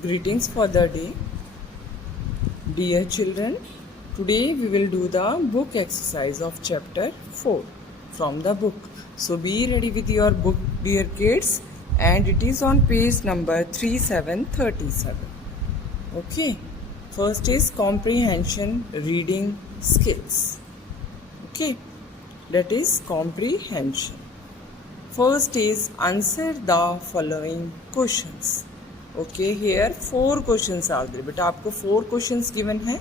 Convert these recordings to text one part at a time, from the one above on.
Greetings for the day. Dear children, today we will do the book exercise of chapter 4 from the book. So be ready with your book, dear kids, and it is on page number 3737. Okay, first is comprehension reading skills. Okay, that is comprehension. First is answer the following questions. Okay, here 4 questions are there. But आपको 4 questions given है.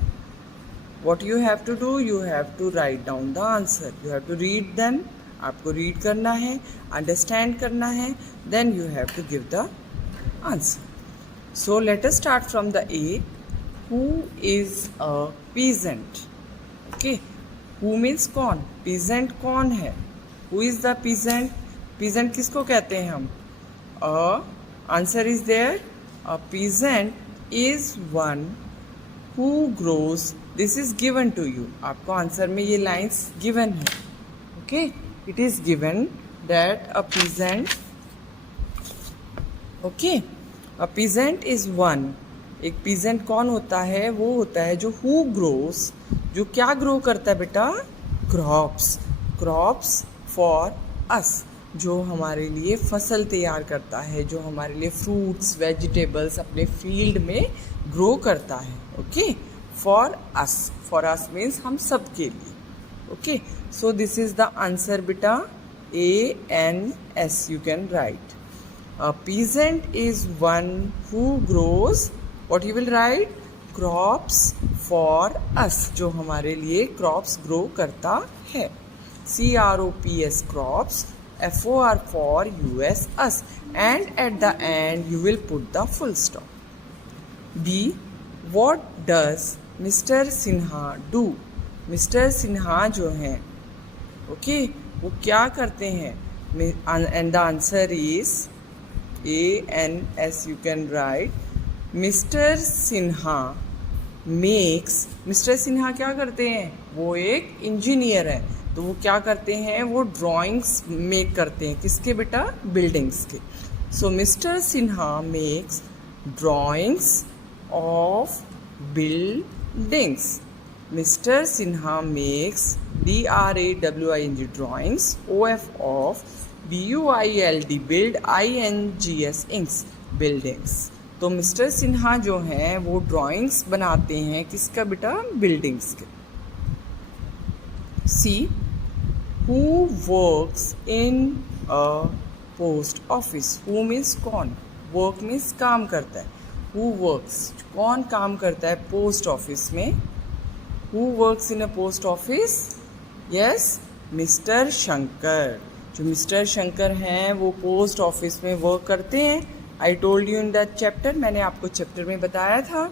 What you have to do? You have to write down the answer. You have to read them. आपको read करना है, understand करना है. Then you have to give the answer. So let us start from the A. Who is a peasant? Okay, who means कौन? Peasant कौन है? Who is the peasant? Peasant किसको कहते हैं हम? Answer is there. A peasant is one who grows. This is given to you. आपको answer में ये लाइन्स given है. Okay, it is given that a peasant. Okay, a peasant is one. एक peasant कौन होता है? वो होता है जो who grows. जो क्या grow करता है बेटा? Crops. Crops for us. जो हमारे लिए फसल तैयार करता है, जो हमारे लिए फ्रूट्स वेजिटेबल्स अपने फील्ड में ग्रो करता है. ओके, फॉर अस मीन्स हम सब के लिए. Okay, so this is the answer बेटा. ANS you can write. A peasant is one who grows. What you will right? Crops for us. जो हमारे लिए क्रॉप्स ग्रो करता है. CROPS crops. FOR for US us, and at the end you will put the full stop. B. What does Mr. Sinha do? Mr. Sinha जो हैं, okay, वो क्या करते हैं? And the answer is ANS you can write. Mr. Sinha makes. Mr. Sinha क्या करते हैं? वो एक इंजीनियर है. तो वो क्या करते हैं? वो ड्राइंग्स मेक करते हैं. किसके बेटा? बिल्डिंग्स के. So mister Sinha makes drawings of buildings. Mister Sinha makes DRAWING drawings. OF of BUILD build INGS इंक्स बिल्डिंग्स. तो मिस्टर सिन्हा जो हैं वो ड्राइंग्स बनाते हैं किसका बेटा? बिल्डिंग्स के. C. Who works in a post office? Who means कौन? Work means काम करता है. Who works? कौन काम करता है पोस्ट ऑफिस में? Who works in a post office? Yes, mister Shankar. जो मिस्टर शंकर हैं वो पोस्ट ऑफिस में वर्क करते हैं. I told you in that chapter. मैंने आपको चैप्टर में बताया था.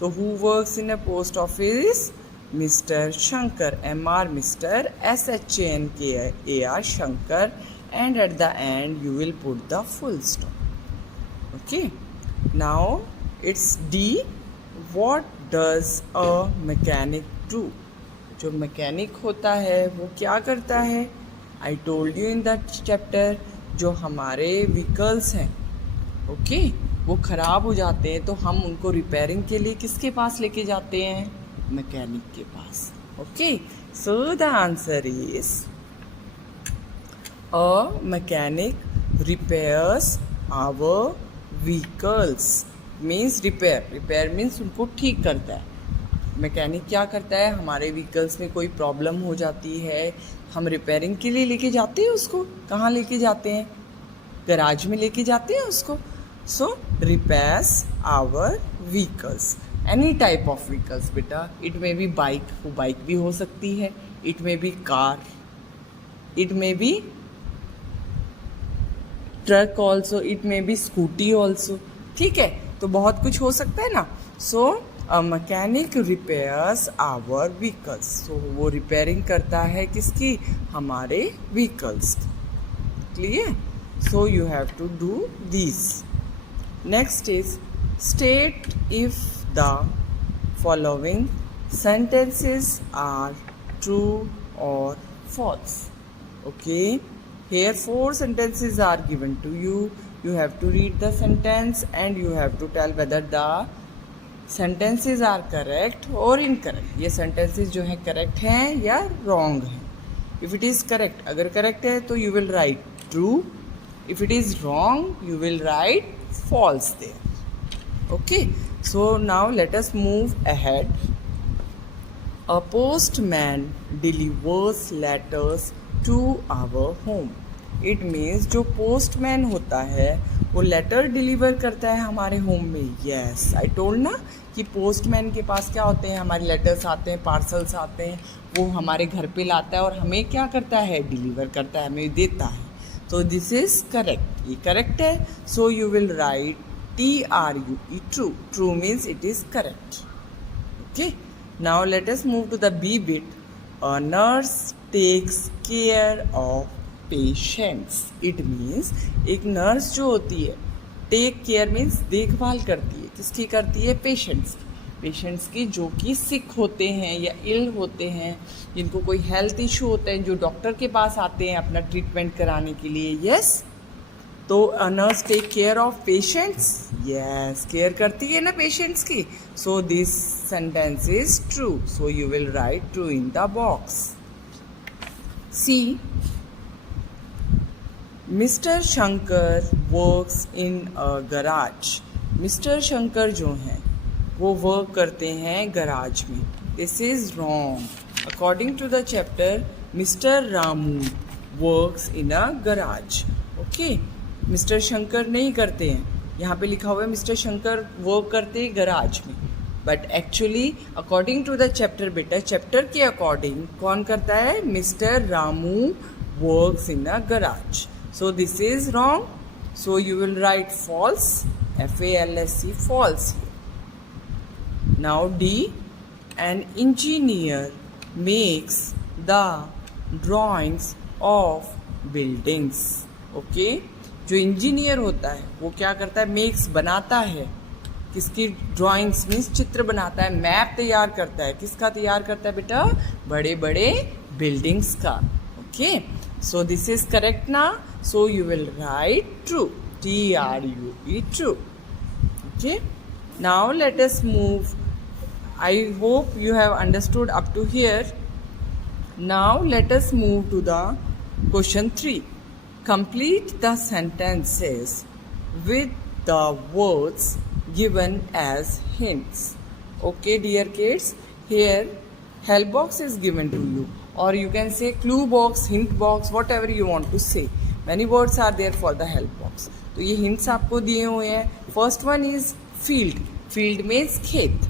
तो who works in a post office? Mr. Shankar. MR Mr. SHANKAR Shankar, and at the end you will put the full stop. Okay, now it's D. What does a mechanic do? जो mechanic होता है वो क्या करता है? I told you in that chapter. जो हमारे vehicles हैं, ओके, वो ख़राब हो जाते हैं तो हम उनको रिपेयरिंग के लिए किसके पास लेके जाते हैं? मैकेनिक के पास. Okay, so the answer is a mechanic repairs our vehicles. Means repair means उनको ठीक करता है. मैकेनिक क्या करता है? हमारे व्हीकल्स में कोई प्रॉब्लम हो जाती है, हम रिपेयरिंग के लिए लेके जाते हैं उसको. कहाँ लेके जाते हैं? गैराज में लेके जाते हैं उसको. So repairs our vehicles. Any type of vehicles बेटा. इट मे बी बाइक, वो बाइक भी हो सकती है. It may be car. It may be truck also. It may be scooty also. ठीक है, तो बहुत कुछ हो सकता है ना. So a mechanic repairs our vehicles. So वो रिपेयरिंग करता है किसकी? हमारे vehicles. Clear? So you have to do this. Next is state if the following sentences are true or false. Okay, here 4 sentences are given to you. you have to read the sentence and you have to tell whether the sentences are correct or incorrect. ये sentences जो हैं correct हैं या wrong हैं. If it is correct, अगर correct है तो you will write true. If it is wrong, you will write false there. Okay, so now let us move ahead. A postman delivers letters to our home. It means जो postman होता है वो letter deliver करता है हमारे home में. Yes, I told ना कि postman के पास क्या होते हैं, हमारे लेटर्स आते हैं, पार्सल्स आते हैं, वो हमारे घर पे लाता है और हमें क्या करता है, डिलीवर करता है, हमें देता है. तो दिस इज करेक्ट, ये करेक्ट है. So you will write TRUE, true. True means it is correct. Okay, now let us move to the B bit. A nurse takes care of patients. It means एक nurse जो होती है, take care means देखभाल करती है. किसकी करती है? पेशेंट्स. पेशेंट्स की जो कि सिक होते हैं या इल होते हैं, जिनको कोई हेल्थ इशू होते हैं, जो डॉक्टर के पास आते हैं अपना ट्रीटमेंट कराने के लिए. यस, तो nurse take care of patients. Yes, care करती है ना पेशेंट्स की. So this sentence is true. So you will write true in the box. C, mister Shankar works in a garage. Mister Shankar जो हैं वो वर्क करते हैं गराज में. This is wrong. According to the chapter, mister Ramu works in a garage. Okay, mister Shankar नहीं करते हैं. यहाँ पे लिखा हुआ है मिस्टर शंकर वर्क करते हैं गराज में, but actually according to the chapter, बेटा चैप्टर के अकॉर्डिंग कौन करता है? Mister Ramu works in a garage. So this is wrong. So you will write false, FALSE, false. Now D, an engineer makes the drawings of buildings. Okay, जो engineer होता है वो क्या करता है? मेक्स, बनाता है. किसकी? ड्राइंग्स मीन्स चित्र बनाता है, मैप तैयार करता है. किसका तैयार करता है बेटा? बड़े बड़े बिल्डिंग्स का. Okay, so this is correct ना. So you will write true, TRUE, true. Okay, now let us move. I hope you have understood up to here. Now let us move to the question 3. Complete the sentences with the words given as hints. Okay dear kids, here help box is given to you, or you can say clue box, hint box, whatever you want to say. Many words are there for the help box. तो ये hints आपको दिए हुए हैं. First one is field. Field means खेत.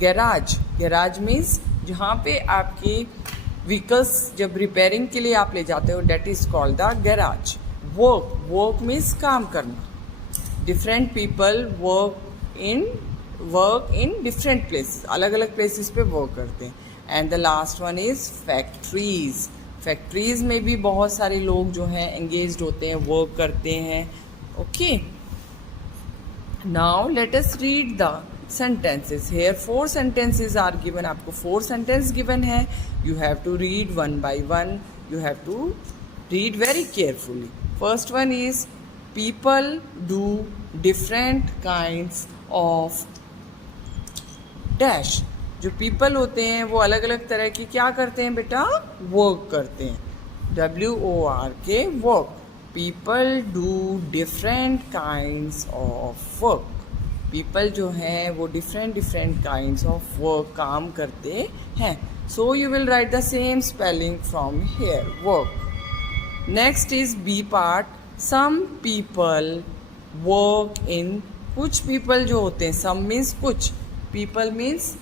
Garage, garage means जहाँ पे आपके व्हीकल्स जब रिपेयरिंग के लिए आप ले जाते हो, that is called the garage. Work, work means काम करना. Different people work in different places, अलग अलग प्लेसेस पे वर्क करते हैं. And the last one is factories. Factories में भी बहुत सारे लोग जो हैं एंगेज्ड होते हैं, वर्क करते हैं. Okay, now let us read the sentences. Here 4 sentences are given. आपको 4 sentences given है. You have to read one by one. You have to read very carefully. First one is people do different kinds of dash. जो people होते हैं वो अलग अलग तरह की क्या करते हैं बेटा? वर्क करते हैं. WORK, work. People do different kinds of work. People जो हैं वो डिफरेंट काइंड्स ऑफ वर्क, काम करते हैं. So you will write the same spelling from here, work. Next is B part. Some people work in. कुछ people जो होते हैं, सम मीन्स कुछ, पीपल मीन्स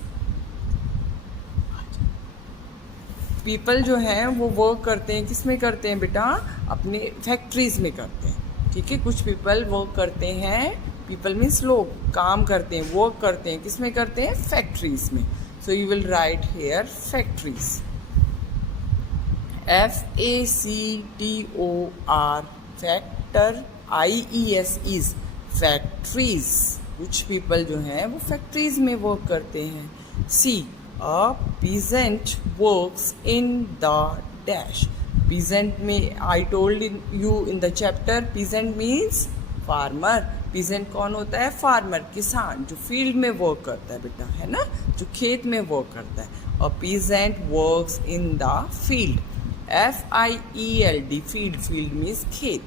पीपल जो हैं वो वर्क करते हैं. किस में करते हैं बेटा? अपने फैक्ट्रीज में करते हैं. ठीक है, कुछ पीपल वर्क करते हैं. पीपल मीन्स लोग, काम करते हैं, वर्क करते हैं. किस में करते हैं? फैक्ट्रीज में. So you will write here factories. FACTOR, factor, IES is factories. कुछ पीपल जो हैं वो फैक्ट्रीज में वर्क करते हैं. C, a peasant works in the dash. Peasant में I told you in the chapter, peasant means farmer. Peasant कौन होता है? फार्मर, किसान, जो फील्ड में वर्क करता है बेटा, है ना, जो खेत में वर्क करता है। और peasant works in the field, FIELD, field, field means खेत।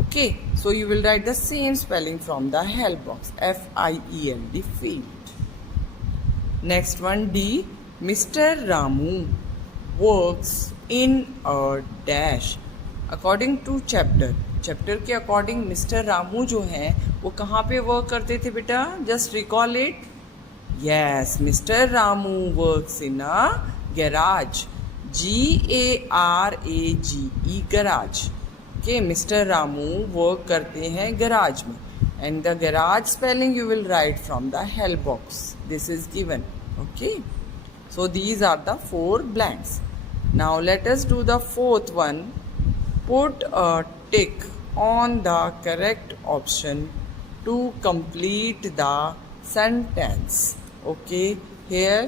Okay, so you will write the same spelling from the help box, FIELD, field. Next one, D. Mr. Ramu works in a dash. According to chapter, chapter के according mister Ramu जो हैं वो कहाँ पे work करते थे बेटा? Just recall it. Yes, mister Ramu works in a garage, GARAGE, garage. Okay, mister Ramu work करते हैं गैराज में। And the garage spelling you will write from the help box, this is given. Okay, so these are the 4 blanks. Now let us do the fourth one. Put a tick on the correct option to complete the sentence. Okay, here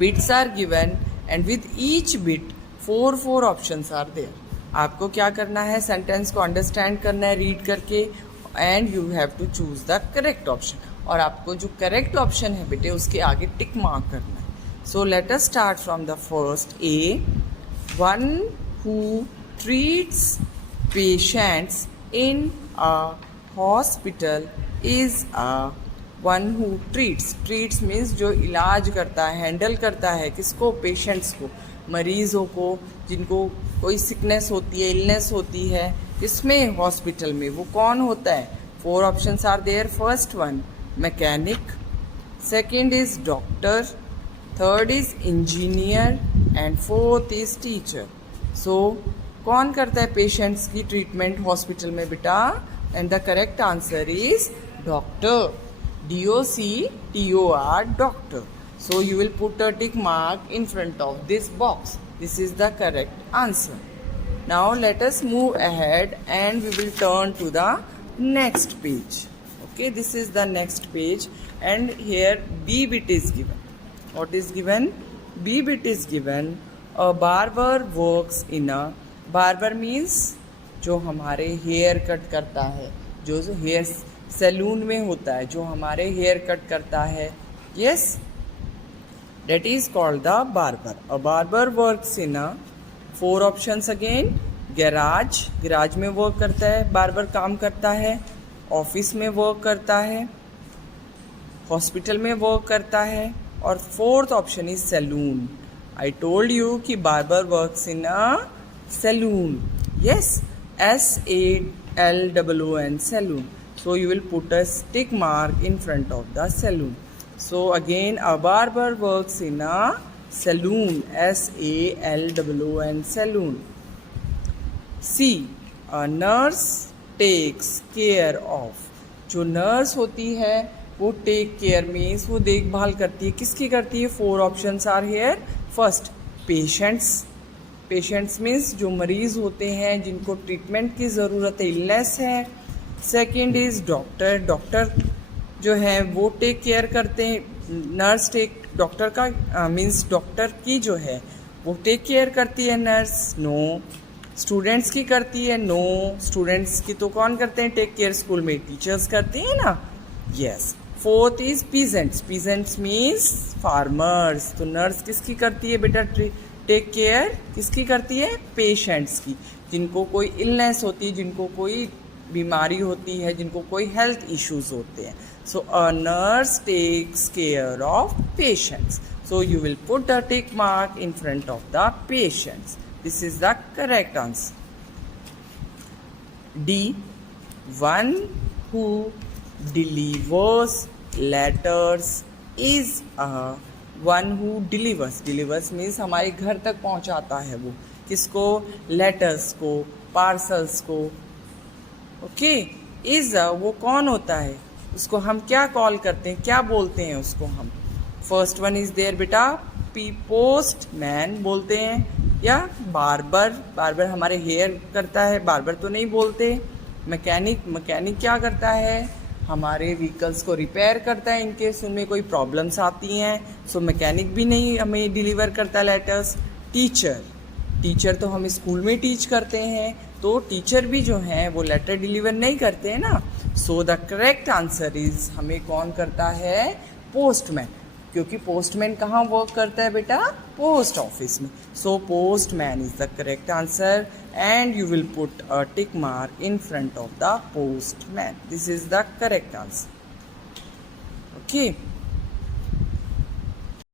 bits are given and with each bit 4 options are there. आपको क्या करना है? Sentence को understand करना है read करके, and you have to choose the correct option. और आपको जो करेक्ट ऑप्शन है बेटे उसके आगे टिक मार्क करना है। So let us start from the first A. One who treats patients in a hospital is a one who treats means जो इलाज करता है, हैंडल करता है किसको? पेशेंट्स को, मरीजों को, जिनको कोई सिकनेस होती है, इलनेस होती है, इसमें हॉस्पिटल में, वो कौन होता है? 4 options are there. First one mechanic, second is doctor, third is engineer and fourth is teacher. So कौन करता है पेशेंट्स की ट्रीटमेंट हॉस्पिटल में बेटा? And the correct answer is doctor, DOCTOR, doctor. So you will put a tick mark in front of this box. This is the correct answer. Now let us move ahead and we will turn to the next page. Okay, this is the next page and here B bit is given. What is given? B bit is given. A barber works in a, barber means जो हमारे hair cut करता है, जो hair salon में होता है, जो हमारे हेयर कट करता है, yes, that is called the barber. A barber works in a 4 options again. Garage, garage में वर्क करता है बार्बर, काम करता है। ऑफिस में वर्क करता है, हॉस्पिटल में वर्क करता है। और 4th option is saloon. I told you कि barber works in a saloon, yes, SALOON, saloon. So you will put a tick mark in front of the saloon. So again, a barber works in a saloon, SALOON, saloon. C, a nurse takes care of. जो nurse होती है वो take care means वो देखभाल करती है, किसकी करती है? 4 options are here. First patients, patients means जो मरीज होते हैं, जिनको ट्रीटमेंट की ज़रूरत है, इलनेस है। सेकेंड इज डॉक्टर, डॉक्टर जो है वो टेक केयर करते हैं। नर्स टेक, डॉक्टर का मीन्स डॉक्टर की जो है वो टेक केयर करती है नर्स, नो। स्टूडेंट्स की करती है, नो। स्टूडेंट्स की तो कौन करते हैं टेक केयर? स्कूल में टीचर्स करते हैं ना, yes. Fourth is peasants, peasants means farmers. तो नर्स किसकी करती है बेटा टेक केयर? किसकी करती है? पेशेंट्स की, जिनको कोई इलनेस होती है, जिनको कोई बीमारी होती है, जिनको कोई हेल्थ इश्यूज होते हैं। So a nurse takes care of patients. So you will put a tick mark in front of the patients. This is the correct answer. D. One who delivers letters is a one who delivers. Delivers means हमारे घर तक पहुंचाता है वो, किसको? Letters को, parcels को। Okay, is वो कौन होता है? उसको हम क्या कॉल करते हैं, क्या बोलते हैं उसको हम? फर्स्ट वन इज देयर बेटा, पोस्ट मैन बोलते हैं, या बार्बर, बार्बर हमारे हेयर करता है, बार्बर तो नहीं बोलते। मैकेनिक, मैकेनिक क्या करता है? हमारे व्हीकल्स को रिपेयर करता है इनकेस उनमें कोई प्रॉब्लम्स आती हैं। सो मैकेनिक भी नहीं हमें डिलीवर करता लेटर्स। टीचर, टीचर तो हम स्कूल में टीच करते हैं, तो टीचर भी जो है वो लेटर डिलीवर नहीं करते हैं ना. So the correct answer is, हमें कौन करता है? पोस्टमैन. क्योंकि पोस्टमैन कहाँ वर्क करता है बेटा? पोस्ट ऑफिस में. So postman is the correct answer and you will put a tick mark in front of the postman. This is the correct answer. Okay.